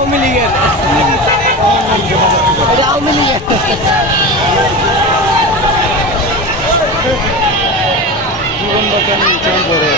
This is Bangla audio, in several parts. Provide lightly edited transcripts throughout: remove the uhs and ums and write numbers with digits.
আওয়ামী লীগের এটা আওয়ামী লীগের জীবন বাঁচানো ইচ্ছা করে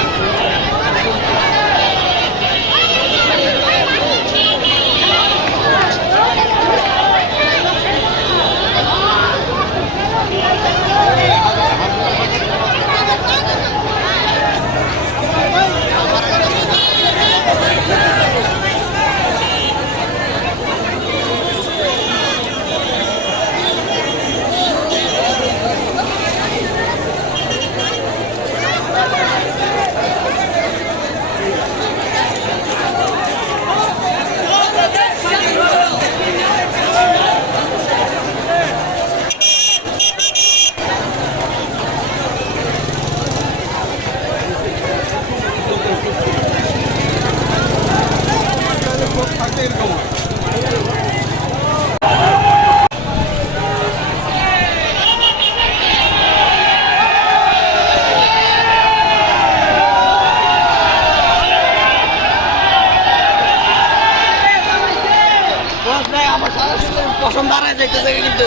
পছন্দ দাঁড়ায় দেখতেছে কিন্তু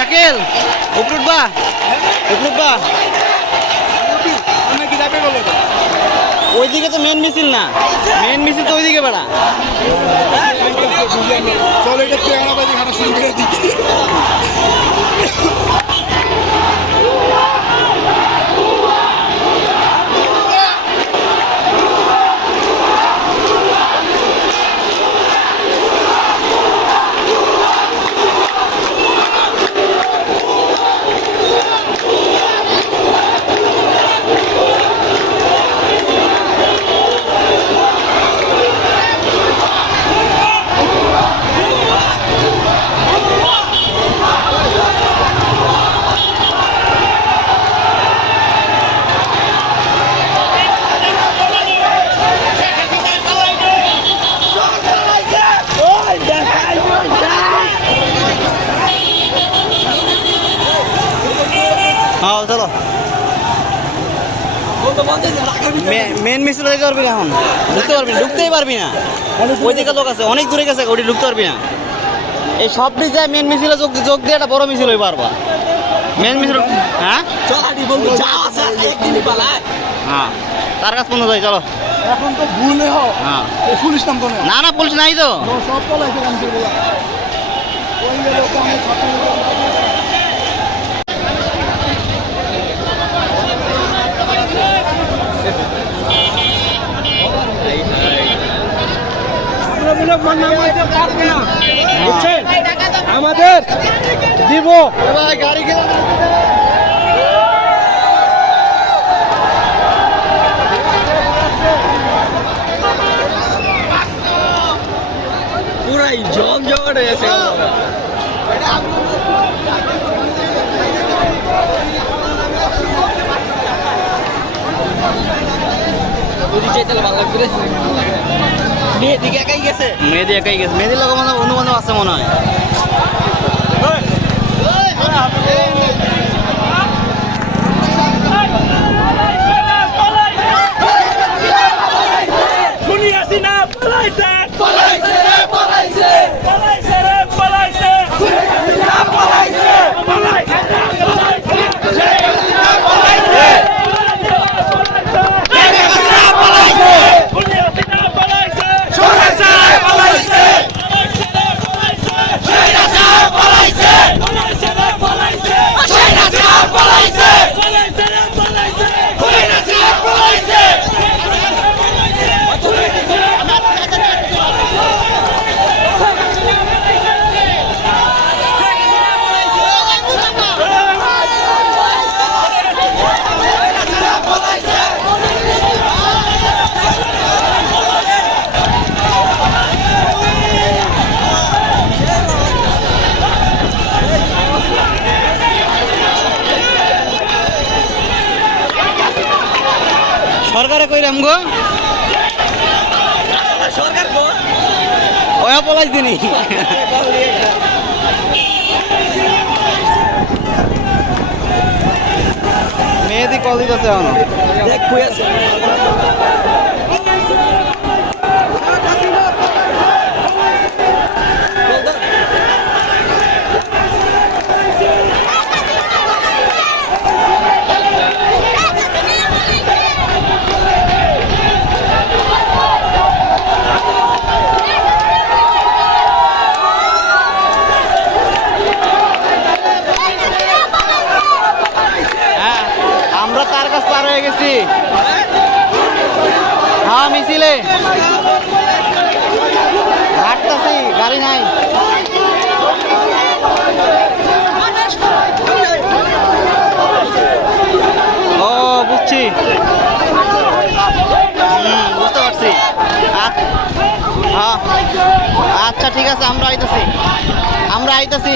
শাকিল উপরুট বা ওইদিকে তো মেন মিছিল না মেন মিছিল তো ওইদিকে বেড়া চলো এটা টেংরাবাজি খানা শুরু করে দিচ্ছি চলো মেন মিছিল দেখতে পারবি না এখন ঢুকতেই পারবি না ওই দিকে লোক আছে অনেক দূরে গেছে ওটি ঢুকতে পারবি না এই সব যায় মেন মিছিলে যোগ দিয়ে একটা বড় মিছিল হয়ে পারবা মেন মিছিল হ্যাঁ হ্যাঁ তার কাছে পর্যন্ত যাই চলো এখন তো ভুলে হ্যাঁ পুলিশ নাম না পুলিশ নাই তো সব আমাদের দিব গাড়ি পুরাই জমজমাট হয়ে গেছে মেয়েদি একাই গেছে মেয়েদির লোক বন্ধু বান্ধব আছে মনে হয় আমগো ওয়া পলাই দিনি মেহেদি কল দিতেছে এখন দেখ কই আছে হ্যাঁ আমরা তার কাছে পার হয়ে গেছি হ্যাঁ মিছিলে হাঁটতেছি গাড়ি নাই ও বুঝছি বুঝতে পারছি হ্যাঁ আচ্ছা ঠিক আছে আমরা আইতাছি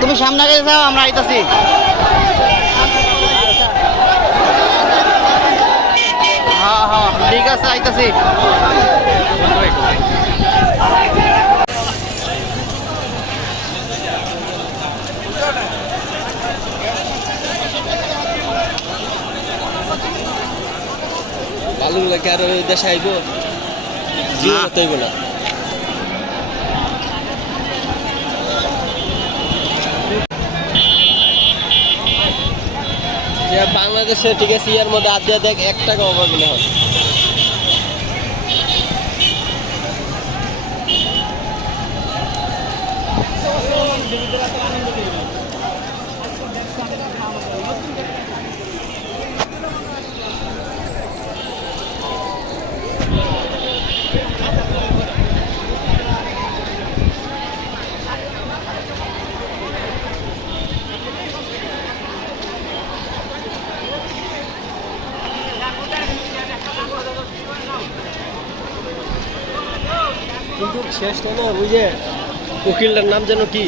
তুমি সামনে আগে যাও আমরা আইতাছি হ্যাঁ হ্যাঁ ঠিক আছে আইতাছি ভালো লাগে আর ওই দেশে আইব জীবন তৈব না যে বাংলাদেশে ঠিক আছে ইয়ার মধ্যে আদিয়া দেখ 1 টাকা অভাব না হয় কিন্তু শেষটা না বুঝে উকিলটার নাম যেন কি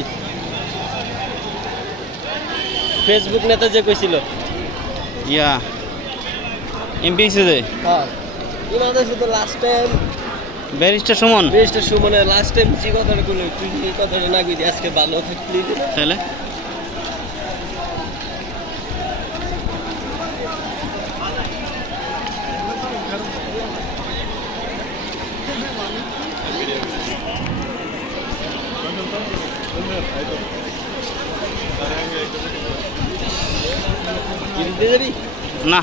ফেসবুক নেতা যে কইছিল ইয়া এমপি হিসেবে হ্যাঁ ইনাদের শুধু last time barrister Suman best সুমনে লাস্ট টাইম যে কথাটা কইলো তুই এই কথাটা না কইলি আজকে ভালো থাকলি তাহলে দিতে যাবি না